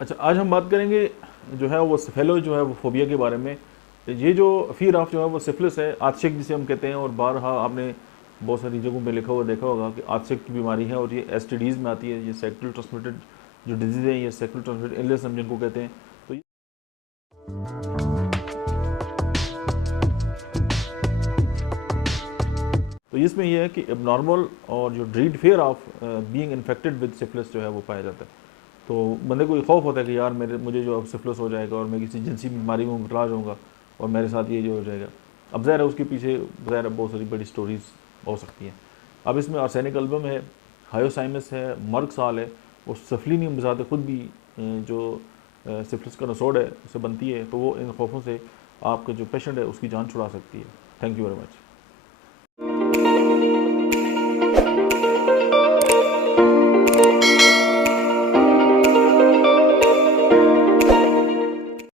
अच्छा, आज हम बात करेंगे जो है वो सिफेलो जो है वो फोबिया के बारे में। ये जो फ़ियर ऑफ जो है वो सिफिलिस है, आतिशक जिसे हम कहते हैं, और बारहा आपने बहुत सारी जगहों पे लिखा हुआ देखा होगा कि आतिशक की बीमारी है और ये एसटीडीज़ में आती है। ये सेक्सुअल ट्रांसमिटेड जो डिजीज़ है, ये सेक्सुअल ट्रांसमिटेड इलनेस हम जिनको कहते हैं। तो इसमें यह है कि एबनॉर्मल और जो dread fear of being infected with syphilis जो है वो पाया जाता है। तो बंदे को ये खौफ होता है कि यार मुझे जो सिफिलिस हो जाएगा और मैं किसी जिनसी बीमारी में मुबतला जाऊँगा और मेरे साथ ये जो हो जाएगा। अब ज़ाहिर है उसके पीछे ज़ाहिर बहुत सारी बड़ी स्टोरीज़ हो सकती हैं। अब इसमें आर्सेनिक एल्बम है, हायोसाइमस है, मर्क साल है, और सफलिनियम बजाते खुद भी जो सिफिलिस का नसोड़ है उससे बनती है। तो वो इन खौफों से आपका जो पेशेंट है उसकी जान छुड़ा सकती है। Thank you very much.